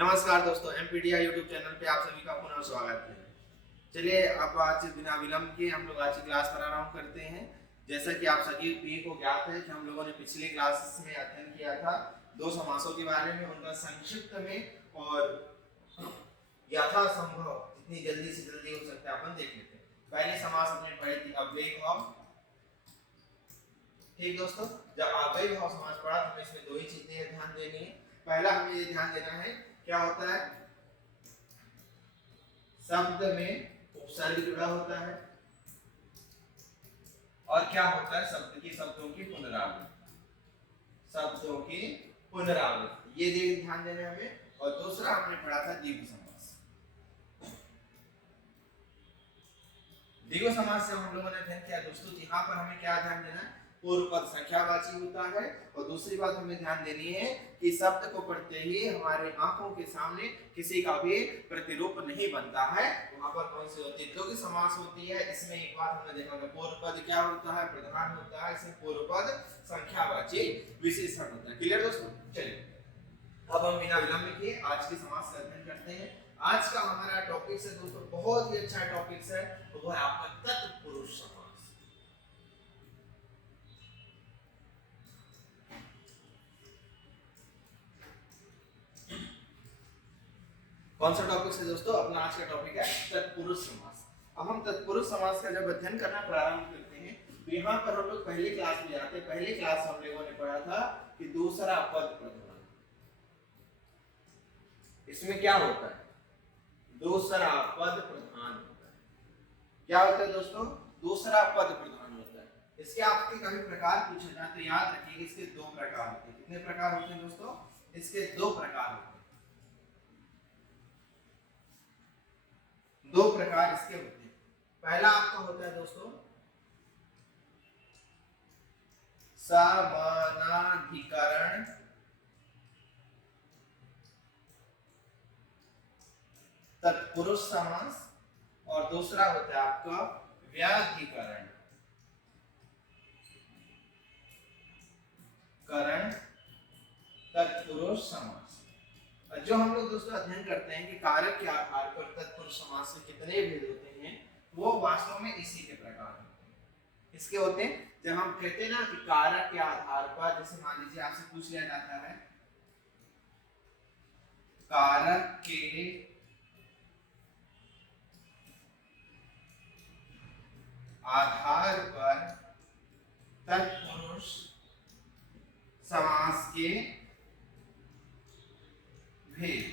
नमस्कार दोस्तों, एमपीडीआ YouTube channel पे आप सभी का पुनः स्वागत है। चलिए अब आज बिना विलंब के हम लोग आज की क्लास पर आरंभ करते हैं। जैसा कि आप सभी को ज्ञात है कि हम लोगों ने पिछले क्लास में अध्ययन किया था दो समासों के बारे में, उनका संक्षिप्त में और यथासंभव जितनी जल्दी से जल्दी हो सकता है अपन देख लेते हैं। पहले समास हमने पढ़ी थी अव्ययी भाव। ठीक दोस्तों, जब अव्ययी भाव समास पढ़ा तो इसमें दो ही चीजें ध्यान देनी है। पहला हमें ये ध्यान देना है क्या होता है, शब्द में उपसर्ग जुड़ा होता है और क्या होता है शब्दों की पुनरावृत्ति, शब्दों की पुनरावृत्ति, ये ध्यान देना है हमें। और दूसरा हमने पढ़ा था द्विगु समास। द्विगु समास से हम लोगों ने अध्ययन किया दोस्तों, यहाँ पर हमें क्या ध्यान देना है, पूर्व पद संख्यावाची होता है। और दूसरी बात हमें ध्यान देनी है कि शब्द को पढ़ते ही हमारे आंखों के सामने किसी का भी प्रतिरूप नहीं बनता है। वहां पर कौन सी होती है, द्विगु समास होती है। इसमें एक बात हमने देखा था, पूर्व पद क्या होता है, प्रधान होता है। इसमें पूर्व पद संख्यावाची विशेषण होता है। क्लियर दोस्तों? चलिए अब हम बिना विलंब किए आज के समास का अध्ययन करते हैं। आज का हमारा टॉपिक है दोस्तों, बहुत ही अच्छा टॉपिक है, वो है आपका तत्पुरुष समास। कौन सा टॉपिक है दोस्तों? अपना आज का टॉपिक है तत्पुरुष समास। अब हम तत्पुरुष समास का जब अध्ययन करना प्रारंभ करते हैं तो यहाँ पर हम लोग पहली क्लास में जाते हैं। पहली क्लास हम लोगों ने पढ़ा था कि दूसरा पद प्रधान। इसमें क्या होता है, दूसरा पद प्रधान होता है। क्या होता है दोस्तों? दूसरा पद प्रधान होता है। इसके आपके कभी प्रकार पूछे जाए तो याद रखिए, इसके दो प्रकार होते हैं। कितने प्रकार होते हैं दोस्तों? इसके दो प्रकार होते हैं। दो प्रकार इसके होते हैं। पहला आपका होता है दोस्तों समानाधिकरण तत्पुरुष समास और दूसरा होता है आपका व्याधिकरण तत्पुरुष समास। जो हम लोग दोस्तों अध्ययन करते हैं कि कारक के आधार पर तत्पुरुष समास के कितने भेद होते हैं, वो वास्तव में इसी के प्रकार होते हैं। इसके होते हैं जब हम कहते हैं ना कि कारक के आधार पर, जैसे मान लीजिए आपसे पूछ लिया जाता है कारक के आधार पर तत्पुरुष समास के भेद,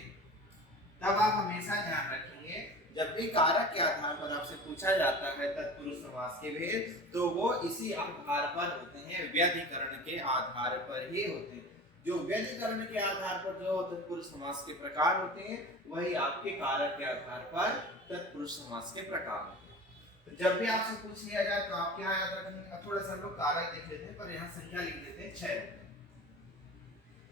तब आप हमेशा ध्यान रखेंगे जब भी कारक के आधार पर आपसे पूछा जाता है तत्पुरुष समास के भेद, तो वो इसी आधार पर होते हैं, व्याधिकरण के आधार पर ही होते हैं। जो व्याधिकरण के आधार पर जो तत्पुरुष समास के प्रकार होते हैं, वही आपके कारक के आधार पर तत्पुरुष समास के प्रकार होते हैं। तो जब भी आपसे पूछ लिया जाए तो आप क्या याद रखेंगे, थोड़ा सा हम लोग कारक देख लेते हैं, पर यहाँ संख्या लिख देते हैं 6।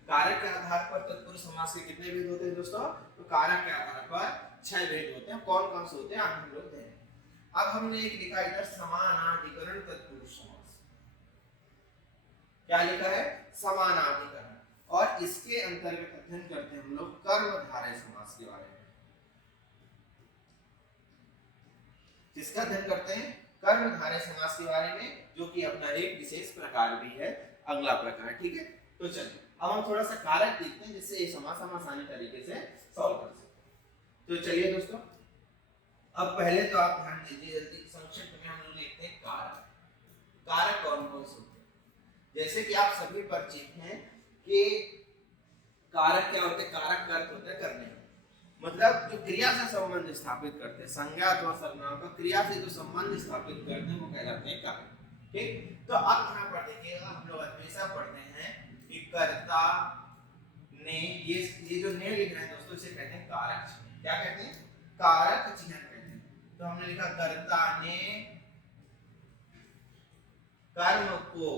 कारक के आधार पर तत्पुरुष समास के कितने भेद होते हैं दोस्तों? तो कारक के आधार पर 6 भेद होते हैं। कौन कौन से होते हैं हम लोग देखेंगे। अब हमने एक लिखा इधर समानाधिकरण तत्पुरुष समास। क्या लिखा है? समानाधिकरण। और इसके अंतर्गत अध्ययन करते हैं हम लोग कर्मधारय समास के बारे में। जिसका अध्ययन करते हैं कर्मधारय समास के बारे में, जो कि अपना एक विशेष प्रकार भी है, अगला प्रकार। ठीक है, तो चलिए अब हम थोड़ा सा कारक देखते हैं जिससे ये समास हम आसानी तरीके से सॉल्व कर सकते। तो चलिए दोस्तों, अब पहले तो आप ध्यान दीजिए जल्दी, संक्षिप्त में हम लोग देखते हैं कारक। कारक कौन कौन से होते हैं? जैसे कि आप सभी परिचित हैं कि कारक क्या होते हैं? कारक का अर्थ होता है करने, मतलब जो क्रिया से संबंध स्थापित करते हैं, संज्ञा अथवा सर्वनाम का क्रिया से जो संबंध स्थापित करते हैं वो कहलाते हैं कारक। ठीक, तो अब यहाँ पर देखिएगा, हम लोग हमेशा पढ़ते हैं कि कर्ता ने, ये जो ने लिख रहे हैं दोस्तों, इसे कहते हैं कारक चिन्ह। क्या कहते हैं? कारक चिन्ह कहते हैं। तो हमने लिखा कर्ता ने कर्म को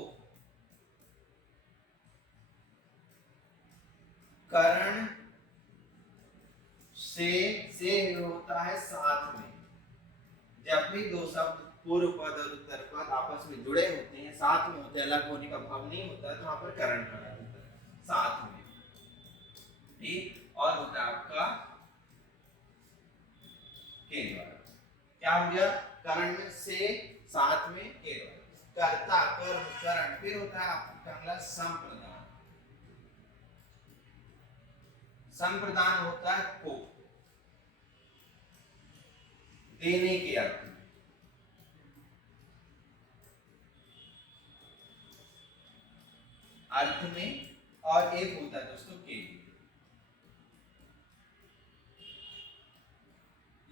करण से होता है साथ में। जब भी दो शब्द पूर्व पद और उत्तर पद आपस में जुड़े होते हैं, साथ में होते हैं, अलग होने का भाव नहीं होता है, तो वहां पर करण खड़ा होता है साथ में। ठीक, और होता है आपका क्या हो गया, करण में से, साथ में के, कर्ता कर्म करण, फिर होता है आपका अगला संप्रदान। संप्रदान होता है को, देने के अर्थ में। अर्थ में, और एक होता है दोस्तों के,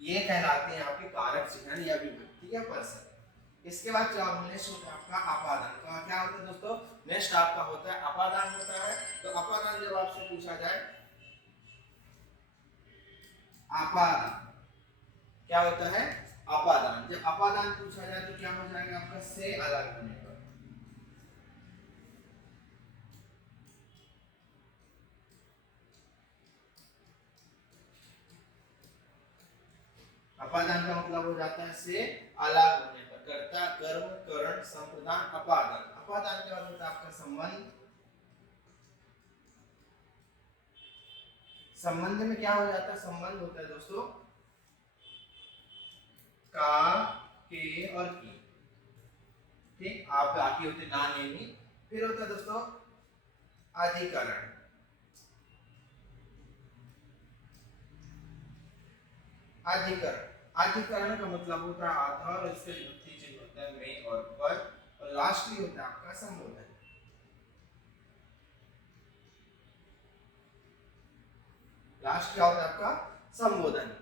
ये कहलाते हैं आपके कारक चिन्ह या विभक्ति या पर्सन। इसके बाद क्या नेक्स्ट होता है आपका अपादान का, क्या होता है दोस्तों, नेक्स्ट आपका होता है अपादान होता है। तो अपादान जब आपसे पूछा जाए, अपादान क्या होता है, अपादान, जब अपादान पूछा जाए तो क्या हो जाएगा आपका से अलग होने पर। अपादान का मतलब हो जाता है से अलग होने पर, कर्ता कर्म करण संप्रदान अपादान। अपादान का मतलब होता है आपका संबंध। संबंध में क्या हो जाता है, संबंध होता है दोस्तों का, के और की, ठीक, आप बाकी होते ना नहीं। फिर होता है दोस्तों अधिकरण। अधिकरण, अधिकरण का मतलब होता है आधा, और इसके विभक्ति चिन्ह होता है में और पर, और लास्ट में होता है आपका संबोधन। लास्ट क्या होता है आपका संबोधन।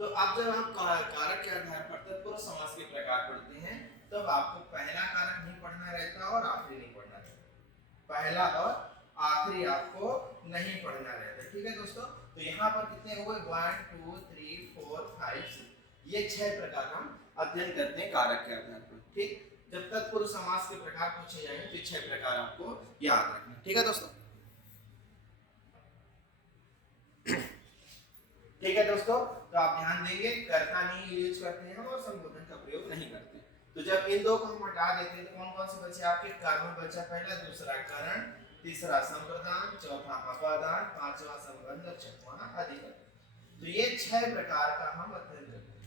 तो अब जब आप कारक के आधार पर तत्पुरुष समास के प्रकार पढ़ते हैं, तब आपको पहला कारक नहीं पढ़ना रहता और आखिरी नहीं पढ़ना रहता। पहला और आखिरी आपको नहीं पढ़ना रहता, ठीक है दोस्तों। तो यहाँ पर कितने हुए, 1 2 3 4 5 6, ये 6 प्रकार हम अध्ययन करते हैं कारक के आधार पर, ठीक। जब तत्पुरुष समास के प्रकार पूछे जाएंगे तो 6 प्रकार आपको याद रखना, ठीक है दोस्तों। ठीक है दोस्तों, तो आप ध्यान देंगे, कर्ता नहीं यूज करते हैं हम और संबोधन का प्रयोग नहीं करते। तो जब इन दो को हम हटा देते हैं तो कौन कौन से बचे आपके, कर्म बचा पहला, दूसरा करण, तीसरा संप्रदान, चौथा अपादान, पांचवा संबंध और छठवां अधिकरण। तो ये 6 प्रकार का हम अध्ययन करते हैं।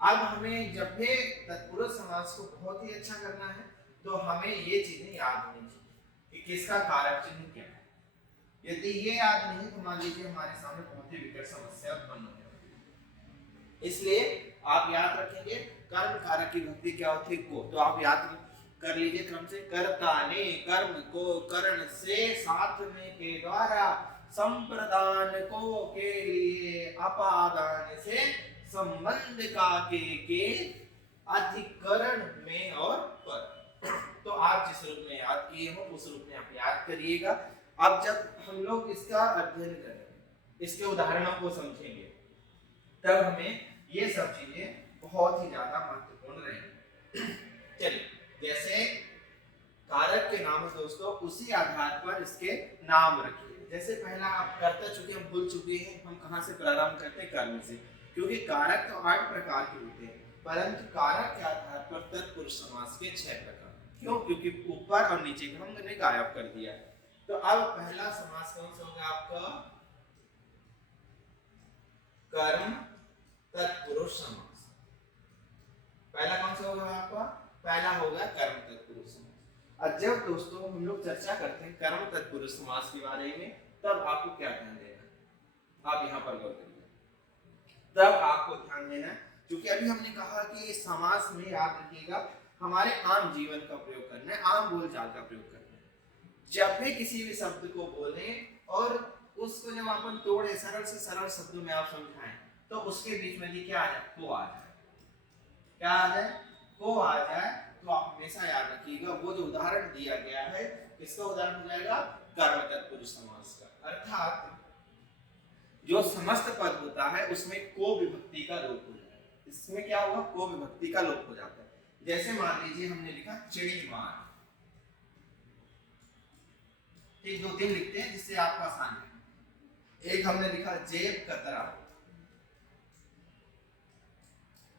अब हमें जब भी तत्पुरुष समास को बहुत ही अच्छा करना है तो हमें ये चीजें याद होनी चाहिए कि किसका कारक चिन्ह क्या है। यदि ये याद नहीं तो मान लीजिए हमारे सामने बहुत ही विकट समस्या उत्पन्न हो जाएगी। इसलिए आप याद रखेंगे कर्म कारक की विभक्ति क्या होती है, को। तो आप याद कर लीजिए क्रम से, कर्ता ने कर्म को करण से, साथ में के द्वारा, संप्रदान को के लिए, अपादान से, संबंध का के, अधिकरण में और पर। तो आप जिस रूप में याद किए हो उस रूप में आप याद करिएगा। अब जब हम लोग इसका अध्ययन करेंगे, इसके उदाहरणों को समझेंगे, तब हमें ये सब चीजें बहुत ही ज्यादा महत्वपूर्ण रहेंगी। चलिए, जैसे कारक के नाम दोस्तों उसी आधार पर इसके नाम रखिए। जैसे पहला आप कर्ता, चूंकि हम भूल चुके हैं, हम कहाँ से प्रारंभ करते हैं, कर्म से, क्योंकि कारक तो 8 प्रकार के होते हैं, परंतु कारक के आधार पर तत्पुरुष समास के 6 प्रकार। क्यों, क्योंकि ऊपर और नीचे को हमने गायब कर दिया है। तो अब पहला समास कौन सा होगा आपका, कर्म तत्पुरुष समास। पहला कौन सा होगा आपका, पहला होगा कर्म तत्पुरुष समास। अब जब दोस्तों हम लोग चर्चा करते हैं कर्म तत्पुरुष समास के बारे में, तब आपको क्या ध्यान देना, आप यहाँ पर गौर करिए, तब आपको ध्यान देना, क्योंकि अभी हमने कहा कि समास में याद रखिएगा हमारे आम जीवन का प्रयोग करना है, आम बोलचाल का प्रयोग करना है। जब भी किसी भी शब्द को बोले और उसको जब अपन तोड़े, सरल से सरल शब्दों में आप समझाएं, तो उसके बीच में क्या आ जाए, को आ जाए। क्या आ जाए, को आ जाए। तो आप हमेशा याद रखिएगा वो जो उदाहरण दिया गया है, किसका उदाहरण हो जाएगा, कर्म तत्पुरुष समास का। अर्थात जो समस्त पद होता है उसमें को विभक्ति का लोप हो जाता है। इसमें क्या होगा, को विभक्ति का लोप हो जाता है। जैसे मान लीजिए हमने लिखा चिड़ी मार, ठीक, 2-3 लिखते हैं जिससे आपका आसान है। एक हमने लिखा जेब कतरा,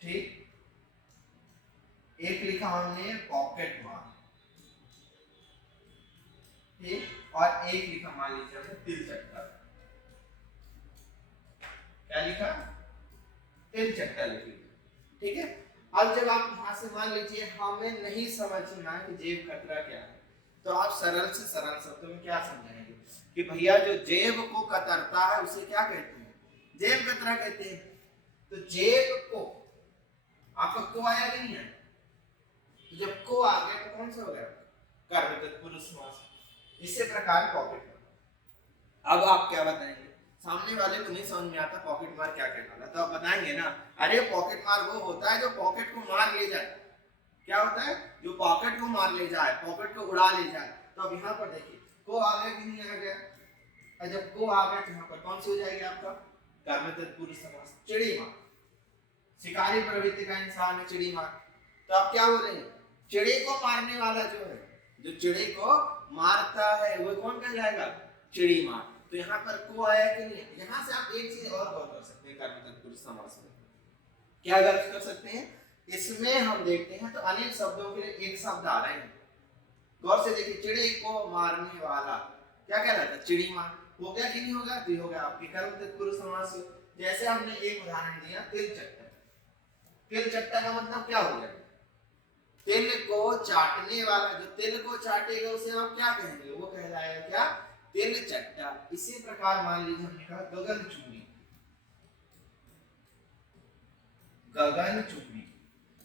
ठीक, एक लिखा हमने पॉकेट मार, ठीक, और एक लिखा मान लीजिए हमने तिल चट्टा। क्या लिखा, तिल चट्टा लिख लिया, ठीक है। अब जब आप यहां से मान लीजिए हमें नहीं समझना कि जेब कतरा क्या है, तो आप सरल से सरल शब्दों में क्या समझाएंगे कि भैया जो जेब को कतरता है उसे क्या कहते हैं, जेब कतरा कहते हैं। तो जेब को, आपका को आया कि नहीं आया, तो जब को आ गया तो कौन सा हो गया, कर्म तत्पुरुष समास। इसी प्रकार पॉकेट मार। अब आप क्या बताएंगे, सामने वाले को नहीं समझ में आता पॉकेट मार क्या कहता है, तो आप बताएंगे ना, अरे पॉकेट मार वो होता है जो पॉकेट को मार ले जाए। क्या होता है, जो पॉकेट को मार ले जाए, पॉकेट को उड़ा ले जाए। तो अब यहाँ पर देखिए को आ गया कि नहीं आ गया, और जब को आ गया तो यहाँ पर कौन सी हो जाएगी आपका, कर्म तत्पुरुष समास, चिड़ी मार। शिकारी प्रवृत्ति का इंसान है, चिड़ी मार। तो आप क्या बोल रहे हैं, चिड़ी को मारने वाला जो है, जो चिड़ी को मारता है वो कौन कहलाएगा, चिड़ी मार। तो यहाँ पर को आया कि नहीं, यहाँ से आप एक चीज और गौर कर सकते हैं कर्म तत्पुरुष समास में। क्या गौर कर सकते हैं, इसमें हम देखते हैं तो अनेक शब्दों के लिए एक शब्द आ रहे हैं। गौर से देखिए, चिड़ी को मारने वाला क्या कहलाता है, चिड़ी मार। हो गया कि नहीं होगा, तो होगा आपके कर्म तत्पुरुष समास। जैसे हमने एक उदाहरण दिया, तिल चट्टा। तिल चट्टा का मतलब क्या हो गया, तिल को चाटने वाला, जो तिल को चाटेगा उसे आप क्या कहेंगे, वो कहलाएगा क्या, तिल चट्टा। इसी प्रकार मान लीजिए हमने कहा गगनचुंबी। गगनचुंबी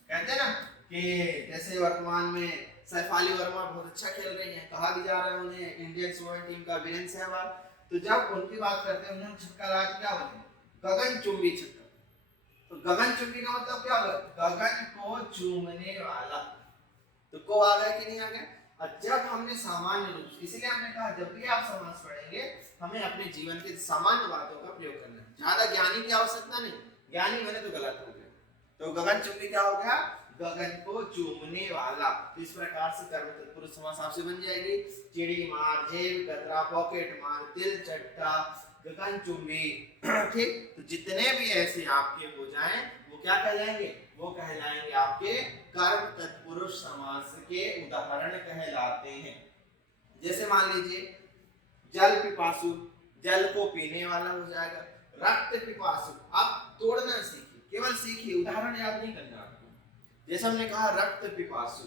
कहते हैं ना कि जैसे वर्तमान में सैफाली वर्मा बहुत अच्छा खेल रही हैं, कहा भी जा रहा है उन्हें इंडियन वुमेन टीम का वीरेंद्र सहवाग। तो जब उनकी बात करते हैं उन्हें छक्का लगा क्या होते हैं, गगनचुंबी छक्का। तो गगनचुंबी का मतलब क्या होगा, गगन को चूमने वाला। तो को आ गया कि नहीं आ गया। और जब हमने सामान्य रूप, इसलिए हमने कहा जब भी आप समास पढ़ेंगे हमें अपने जीवन के सामान्य बातों का प्रयोग करना है, ज्यादा ज्ञानी की आवश्यकता नहीं। ज्ञानी मैंने तो गलत हो गया। तो गगनचुंबी क्या हो गया, गगन को चूमने वाला। तो इस प्रकार से कर्म तत्पुरुष समास आपसे बन जाएगी, चिड़ी मार, जेब कतरा, पॉकेट मार, तिल चट्टा, गगनचुंबी। ठीक, तो जितने भी ऐसे आपके हो जाएं वो क्या कहलाएंगे, वो कहलाएंगे आपके कर्म तत्पुरुष समास के उदाहरण कहलाते हैं। जैसे मान लीजिए जल पिपासु, जल को पीने वाला हो जाएगा। रक्त पिपासु, आप तोड़ना सीखिए, केवल सीखिए, उदाहरण याद नहीं करना आपको। जैसे हमने कहा रक्त पिपासु,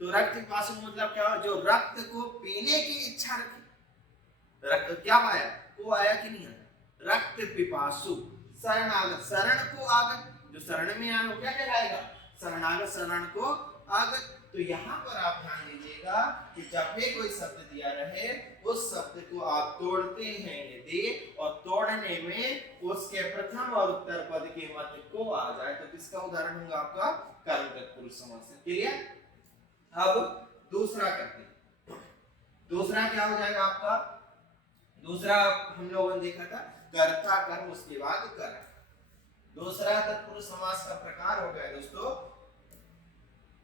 तो रक्त पिपासु मतलब क्या हो, जो रक्त को पीने की इच्छा रखे। रक्त क्या आया, को आया कि नहीं आया, रक्त पिपासु। शरणागत, शरण को आगत, जो शरण में आए वो क्या कहलाएगा, शरणागत, शरण को आगत। तो यहाँ पर आप ध्यान दीजिएगा कि जब भी कोई शब्द दिया रहे उस शब्द को आप तोड़ते हैं यदि, और तोड़ने में उसके प्रथम और उत्तर पद के मध्य को आ जाए तो किसका उदाहरण होगा, आपका कर्म तत्पुरुष समास। क्लियर। अब दूसरा करते हैं, दूसरा क्या हो जाएगा आपका, दूसरा हम लोगों ने देखा था कर्ता कर्म उसके बाद कर। दूसरा तत्पुरुष समास का प्रकार हो गया दोस्तों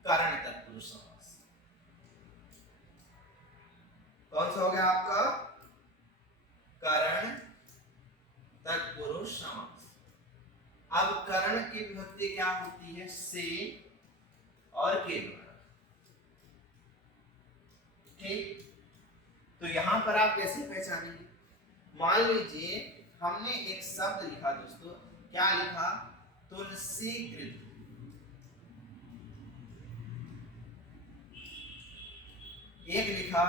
करण तत्पुरुष समास। कौन सा हो गया आपका, करण तत्पुरुष समास। अब करण की विभक्ति क्या होती है, से और के द्वारा। ठीक, तो यहां पर आप कैसे पहचानेंगे, मान लीजिए हमने एक शब्द लिखा दोस्तों, क्या लिखा, तुलसीकृत। एक लिखा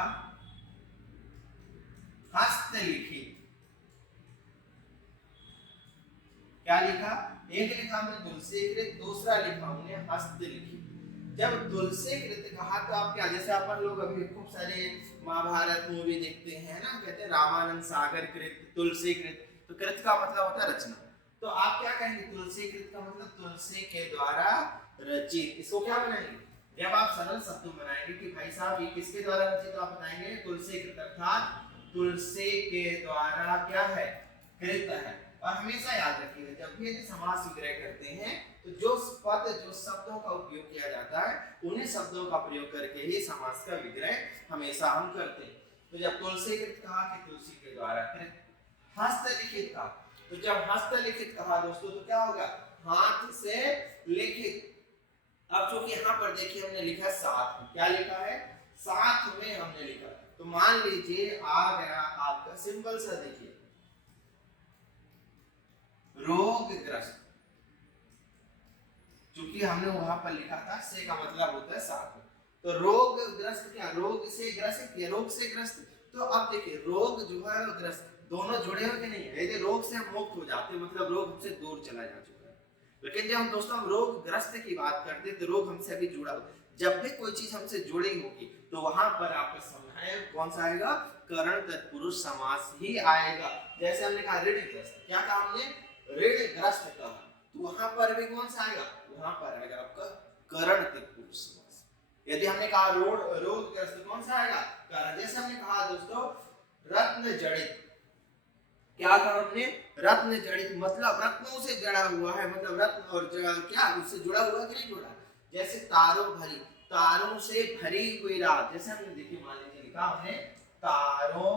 हस्तलिखित। क्या लिखा, एक लिखा हमने तुलसीकृत, दूसरा लिखा हमने हस्तलिखित। जब तुलसीकृत कहा तो आप क्या, जैसे अपन लोग अभी खूब सारे महाभारत मूवी देखते हैं ना, कहते हैं रामानंद सागर कृत, तुलसीकृत। तो कृत का मतलब होता है रचना। तो आप क्या कहेंगे, तुलसीकृत का मतलब तुलसी के द्वारा रचित। इसको क्या बनाएंगे, जब आप सरल शब्द बनाएंगे कि भाई साहब ये किसके द्वारा रचित, तो आप बताएंगे तुलसीकृत, अर्थात तुलसी के द्वारा क्या है, कृत है। और हमेशा याद रखिएगा जब भी यदि समास विग्रह करते हैं तो जो पद, जो शब्दों का उपयोग किया जाता है उन्हीं शब्दों का प्रयोग करके ही समास का विग्रह हमेशा हम करते हैं। तो जब तुलसीकृत कहा कि तुलसी के द्वारा कृत, हस्तलिखित कहा, तो जब हस्तलिखित कहा दोस्तों तो क्या होगा, हाथ से लिखित। अब चूंकि यहाँ पर देखिए हमने लिखा साथ में, क्या लिखा है, साथ में हमने लिखा, तो मान लीजिए आ गया आपका सिंपल सा, देखिए रोगग्रस्त। क्योंकि हमने वहां पर लिखा था से का मतलब होता है साथ में। तो रोगग्रस्त क्या, रोग से ग्रसित या रोग से ग्रस्त। तो अब देखिए रोग जो है ग्रस्त दोनों जुड़े हुए कि नहीं है। यदि रोग से हम मुक्त हो जाते हैं मतलब रोग हमसे दूर चला जा चुका है। लेकिन जब हम दोस्तों हम रोगग्रस्त की बात करते हैं तो रोग हमसे अभी जुड़ा हुआ। जब भी कोई चीज हमसे जुड़ी होगी तो वहां पर आपका समय कौन सा आएगा, करण तत्पुरुष समास ही आएगा। जैसे हमने कहा ऋणग्रस्त, क्या कहा हमने, ऋणग्रस्त कहा, तो वहां पर भी कौन सा आएगा, वहां पर आएगा आपका करण तत्पुरुष समास। यदि हमने कहा रोगग्रस्त कौन सा आएगा, कारण। जैसे हमने कहा दोस्तों रत्न जड़ित, क्या कहा हमने, रत्न जड़ित मतलब रत्नों से जड़ा हुआ है, मतलब रत्न और क्या उससे जुड़ा हुआ कि नहीं जुड़ा। जैसे तारों भरी, तारों से भरी हुई रात, जैसे हमने देखिए मान लीजिए लिखा हमने तारों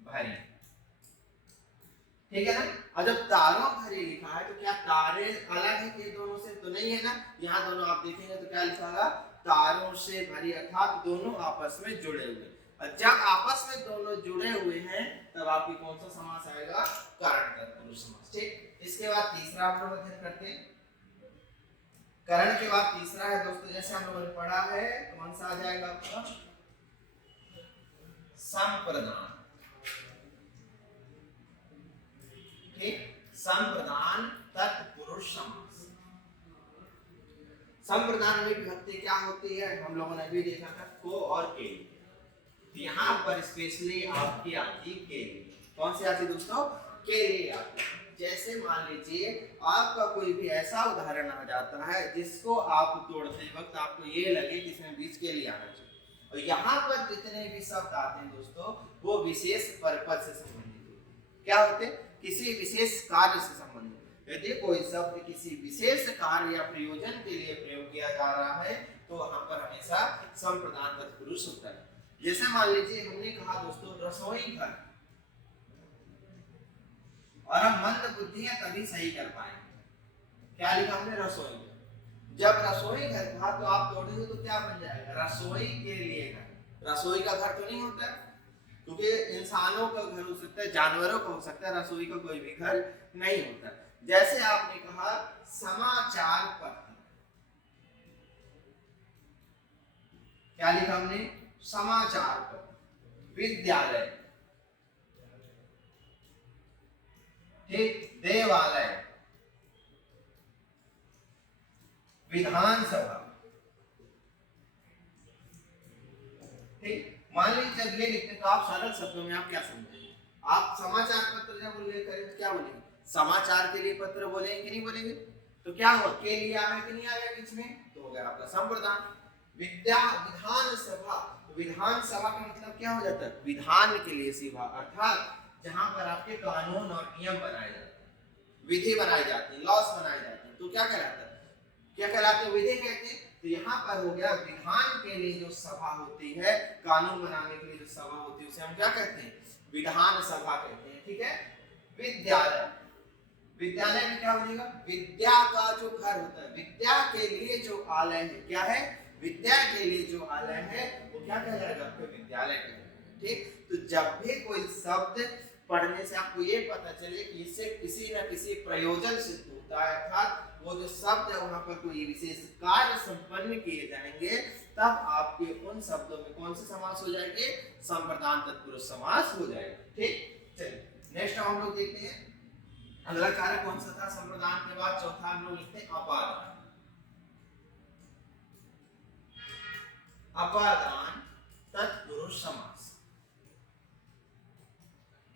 भरी, ठीक है ना। और जब तारों भरी लिखा है तो क्या तारे अलग है कि दोनों से, तो नहीं है ना। यहाँ दोनों आप देखेंगे तो क्या लिखा होगा, तारों से भरी, अर्थात दोनों आपस में जुड़े हुए। और जब आपस में दोनों जुड़े हुए हैं तब आपकी कौन सा समास आएगा, करण तत्पुरुष समास। ठीक, इसके बाद तीसरा हम लोग अध्ययन करते हैं। करण के बाद तीसरा है दोस्तों, जैसे हम लोगों ने पढ़ा है कौन सा आ जाएगा आपका, संप्रदान। ठीक, संप्रदान तत्पुरुष समास। संप्रदान में विभक्ति क्या होती है, हम लोगों ने भी देखा था को और के। यहाँ पर स्पेशली आपकी आती के, कौन सी आती दोस्तों, के लिए आती। जैसे मान लीजिए आपका कोई भी ऐसा उदाहरण आ जाता है जिसको आप तोड़ते वक्त आपको ये लगे कि इसमें बीच के लिए आना चाहिए। और यहाँ पर जितने भी शब्द आते हैं दोस्तों वो विशेष पर्पज से संबंधित होते, क्या होते, किसी विशेष कार्य से संबंधित। यदि कोई शब्द किसी विशेष कार्य या प्रयोजन के लिए प्रयोग किया जा रहा है तो वहां पर हमेशा संप्रदान तत्पुरुष होता है। जैसे मान लीजिए हमने कहा दोस्तों रसोई घर, और हम मंद बुद्धि है तभी सही कर पाएंगे। क्या लिखा हमने, रसोई घर। जब रसोई घर कहा तो आप तोड़ेंगे तो क्या बन जाएगा, रसोई के लिए घर। रसोई का घर तो नहीं होता, क्योंकि इंसानों का घर हो सकता है, जानवरों का हो सकता है, रसोई का कोई भी घर नहीं होता। जैसे आपने कहा समाचार पत्र, क्या लिखा हमने, समाचार पत्र। विद्यालय, ठीक, देवालय, विधानसभा। ठीक, मान लीजिए जब ये लिखते तो आप सरल शब्दों में आप क्या समझेंगे, आप समाचार पत्र जब बोलेंगे करें तो क्या बोलेंगे, समाचार के लिए पत्र बोलेंगे कि नहीं बोलेंगे। तो क्या हुआ, के लिए आ गया कि नहीं आ गया बीच में, तो हो गया आपका संप्रदान। विधानसभा, विधानसभा का मतलब क्या हो जाता है, विधान के लिए सभा, अर्थात जहां पर आपके कानून और नियम बनाए जाते हैं, विधि बनाई जाती है, लॉस बनाए जाते हैं, तो क्या कहलाता है, क्या कहलाते हैं, विधि कहते हैं। तो यहाँ पर हो गया विधान के लिए जो सभा होती है, कानून बनाने के लिए जो सभा होती है उसे हम क्या कहते हैं, विधान सभा कहते हैं। ठीक है, विद्यालय, विद्यालय में क्या बनेगा, विद्या का जो घर होता है, विद्या के लिए जो आलय है, क्या है, विद्या के लिए जो आलय है वो क्या कहलाएगा, आपको विद्यालय कहलाएगा। ठीक, तो जब भी कोई शब्द पढ़ने से आपको ये पता चले कि इससे किसी न किसी प्रयोजन सिद्ध होता है, अर्थात वो जो शब्द है वहां पर कोई विशेष कार्य संपन्न किए जाएंगे, तब आपके उन शब्दों में कौन से समास हो जाएंगे, संप्रदान तत्पुरुष समास हो जाएगा। ठीक, चलिए नेक्स्ट हम लोग देखते हैं अगला कार्य कौन सा था, संप्रदान के बाद चौथा हम लोग लिखते हैं अपादान। अपादान तत्पुरुष समास।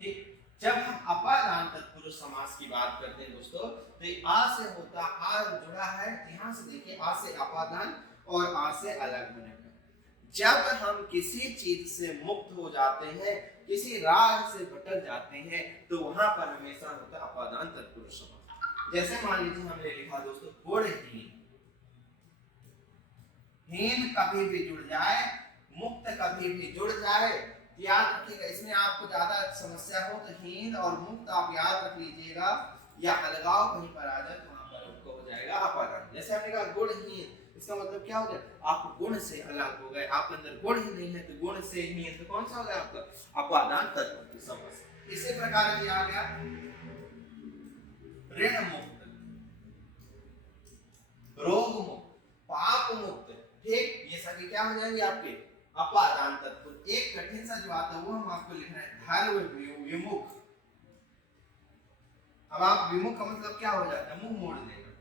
ठीक, जब हम अपादान तत्पुरुष समास की बात करते हैं दोस्तों तो आ से होता, आ जुड़ा है, ध्यान से देखिए, आ से अपादान और आ से अलग होने पर। जब हम किसी चीज से मुक्त हो जाते हैं, किसी राह से भटक जाते हैं, तो वहां पर हमेशा होता है अपादान तत्पुरुष समास। जैसे मान लीजिए हमने लिखा दोस्तों गुणहीन, हीन कभी भी जुड़ जाए, मुक्त कभी भी जुड़ जाए, याद रखिएगा। इसमें आपको ज्यादा समस्या हो तो हीन और मुक्त आप याद रख लीजिएगा, या अलगाव कहीं पर आ जाए तो वहां पर आपको हो जाएगा अपादान। जैसे हमने कहा गुणहीन, इसका मतलब क्या हो गया, आप गुण से अलग हो गए, आप अंदर गुण ही नहीं है, तो गुण से हीन, तो कौन सा हो गया आपका अपादान तत्पुरुष समास। इसी प्रकार किया गया ऋण मुक्त, क्या हो जाएंगे आपके अपादान तत्पुरुष। एक कठिन सा जो आता है वो हम आपको लिख रहे हैं धर्म विमुख। अब आप विमुख का मतलब क्या हो जाता है, मुंह मोड़ लेना।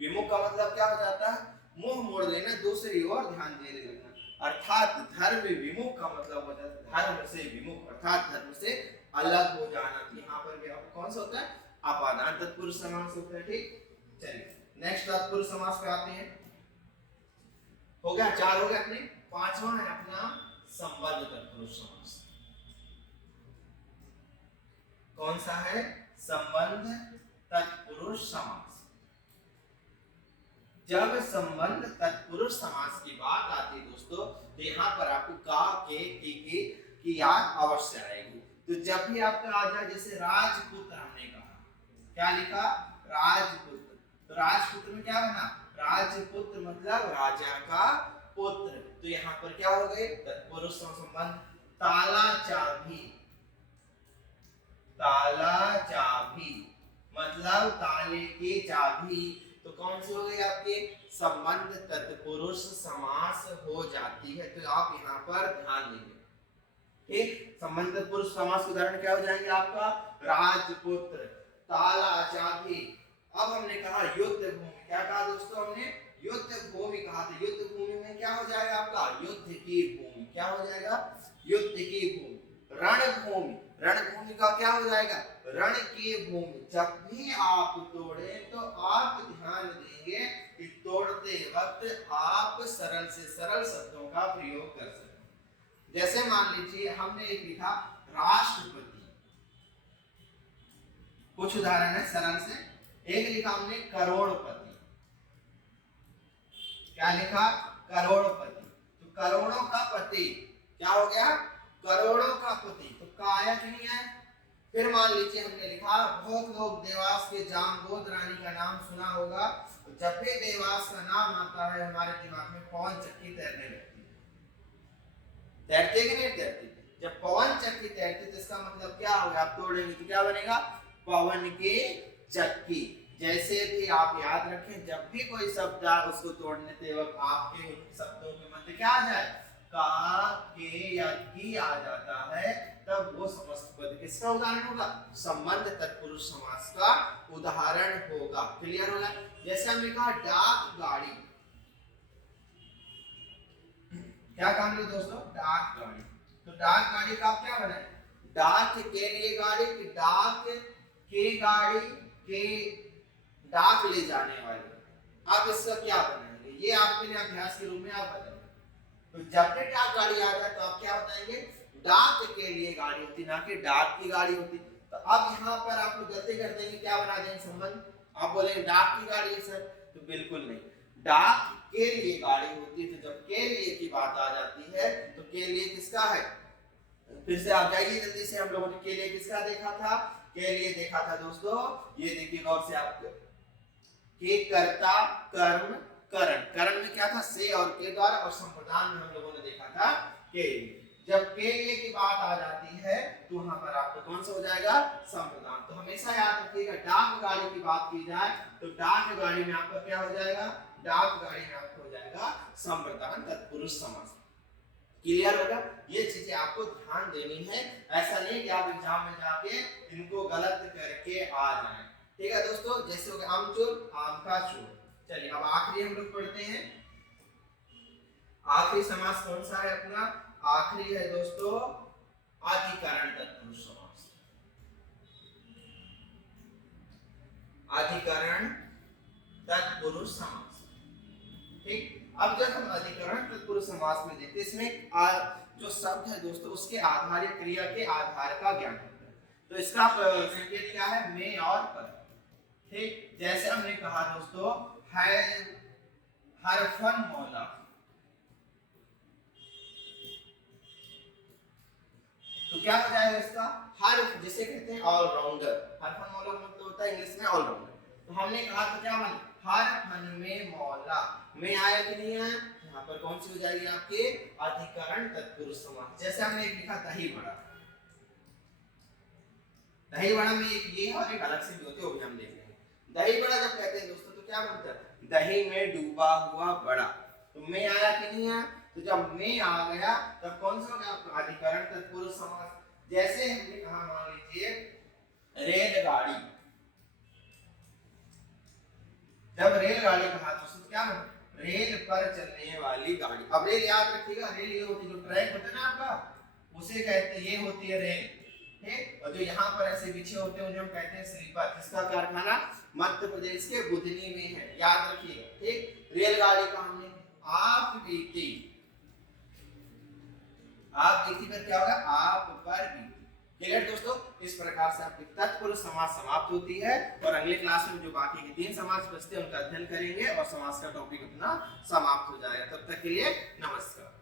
विमुख का मतलब क्या हो जाता है, मुंह मोड़ लेना, दूसरी ओर ध्यान देने लगना। अर्थात धर्म विमुख का मतलब हो जाता है धर्म से विमुख, अर्थात धर्म से अलग हो जाना। यहाँ पर भी आपको कौन सा होता है, अपादान तत्पुरुष समास होता है। ठीक, चलिए नेक्स्ट तत्पुरुष समास पे आते हैं। हो गया, 4 हो गए अपने। 5वां है अपना संबंध तत्पुरुष समास। कौन सा है, संबंध तत्पुरुष समास। जब संबंध तत्पुरुष समास की बात आती है दोस्तों, तो यहाँ पर आपको का, के, की याद अवश्य आएगी। तो जब भी आपका आ जाए, जैसे राजपुत्र हमने कहा, क्या लिखा, राजपुत्र। तो राजपुत्र में क्या बना, राजपुत्र मतलब राजा का पुत्र। तो यहाँ पर क्या हो गए, तत्पुरुष संबंध। ताला चाबी, ताला चाबी मतलब ताले की चाबी। तो कौन सी हो गई आपके, संबंध तत्पुरुष समास हो जाती है। तो आप यहाँ पर ध्यान देंगे। ठीक, संबंध तत्पुरुष समास के उदाहरण क्या हो जाएंगे आपका, राजपुत्र, ताला चाबी। अब हमने कहा युद्ध भूमि, क्या कहा दोस्तों हमने, युद्ध भूमि कहा। तो युद्ध भूमि में क्या हो जाएगा आपका, युद्ध की भूमि। क्या हो जाएगा, युद्ध की भूमि। रणभूमि, रणभूमि का क्या हो जाएगा, रण की भूमि। जब भी आप तोड़े तो आप ध्यान देंगे कि तोड़ते वक्त आप सरल से सरल शब्दों का प्रयोग कर सकते। जैसे मान लीजिए हमने एक लिखा राष्ट्रपति, कुछ उदाहरण है सरल से। एक लिखा हमने करोड़पति, क्या लिखा, करोड़पति। तो करोड़ों का पति क्या हो गया, करोड़ों का पति। तो का आया कि नहीं है। फिर मान लीजिए हमने लिखा, बहुत लोग देवास के जामगोद रानी का नाम सुना होगा। तो जब भी देवास का नाम आता है हमारे दिमाग में पवन चक्की तैरने लगती है। तैरती है कि नहीं तैरती। जब पवन चक्की तैरती तो इसका मतलब क्या होगा, आप तोड़ेंगे तो क्या बनेगा, पवन की चक्की। जैसे भी आप याद रखें, जब भी कोई शब्द आए उसको तोड़ने के वक्त आपके शब्दों के मध्य क्या आ जाए, का, के या की आ जाता है, तब वो समस्त पद किसका उदाहरण होगा, संबंध तत्पुरुष समास का उदाहरण होगा। क्लियर होगा। जैसे हमने कहा डाक गाड़ी, क्या काम है दोस्तों, डाक गाड़ी। तो डाक गाड़ी का क्या बना है, डाक के लिए गाड़ी की, डाक के गाड़ी के डाक ले जाने वाले। आप इसका क्या बनाएंगे, ये आपके लिए अभ्यास के रूप में आप बताएंगे। तो जब भी डाक गाड़ी आ जाए तो आप क्या बताएंगे, डाक के लिए गाड़ी होती, ना कि डाक की गाड़ी होती। तो अब यहाँ पर आप लोग गलती कर देंगे, क्या बना देंगे संबंध, आप बोलेंगे डाक की गाड़ी है सर, तो बिल्कुल नहीं, डाक के लिए गाड़ी होती है। तो जब के लिए की बात आ जाती है तो के लिए किसका है, फिर से आप जाइए जल्दी से। हम लोगों ने के लिए किसका देखा था, के लिए देखा था दोस्तों, ये देखिए गौर से आप, के कर्ता कर्म करण, करण में क्या था, से और के द्वारा, और संप्रदान में हम लोगों ने देखा था के। जब के लिए की बात आ जाती है तो वहां पर आपको कौन सा हो जाएगा, संप्रदान। तो हमेशा याद रखिएगा, डाक गाड़ी की बात की जाए तो डाक गाड़ी में आपका क्या हो जाएगा, डाक गाड़ी में आपको हो जाएगा संप्रदान तत्पुरुष समास। क्लियर होगा। ये चीजें आपको ध्यान देनी है, ऐसा नहीं कि आप एग्जाम में जाके इनको गलत करके आ जाएं। ठीक है दोस्तों, जैसे हो गया आमचूर, आम का चूर। चलिए अब आखिरी हम लोग पढ़ते हैं। आखिरी समास कौन सा है अपना, आखिरी है दोस्तों अधिकरण तत्पुरुष समास। अधिकरण तत्पुरुष समास। ठीक, अब जब हम अधिकरण तत्पुरुष समास में देखते हैं, इसमें जो शब्द है दोस्तों उसके आधार या क्रिया के आधार का ज्ञान होता है। तो इसका संकेत क्या है, में और पर। ठीक, जैसे हमने कहा दोस्तों है हरफन मौला, तो क्या हो जाएगा इसका, हर जिसे कहते हैं ऑलराउंडर। हरफन मौला का मतलब होता है इंग्लिश में ऑलराउंडर। तो हमने कहा तो क्या माने, हरफन में मौला, में आया कि नहीं आया, यहाँ पर कौन सी हो जाएगी आपके अधिकरण तत्पुरुष समास। जैसे हमने एक लिखा दही बड़ा, दही बड़ा में एक ये और एक अलग से भी होते, वो भी हम देख लेंगे। दही बड़ा जब कहते हैं दोस्तों तो क्या बनता है, दही में डूबा हुआ बड़ा। तो में आया कि नहीं आया, तो जब में आ गया तब कौन सा हो गया आपका अधिकरण तत्पुरुष समास। जैसे हमने कहा मान लीजिए रेलगाड़ी, जब रेलगाड़ी कहा तो क्या मतलब रेल पर चलने वाली गाड़ी। अब रेल याद रखिएगा, रेल ये होती है जो ट्रैक होता है ना आपका, उसे कहते हैं, ये होती है रेल, ठीक। और जो यहाँ पर ऐसे बिछे होते हैं उन्हें हम कहते हैं स्लीपर, जिसका कारखाना मध्य प्रदेश के बुधनी में है, याद रखिएगा, ठीक। रेलगाड़ी का हमने आप बीती, आप बीती पर क्या होगा आप पर बीती। क्लियर दोस्तों, इस प्रकार से आपकी तत्पुरुष समास समाप्त होती है और अगले क्लास में जो बाकी के 3 समास बचते हैं उनका अध्ययन करेंगे और समास का टॉपिक अपना समाप्त हो जाएगा। तब तक के लिए नमस्कार।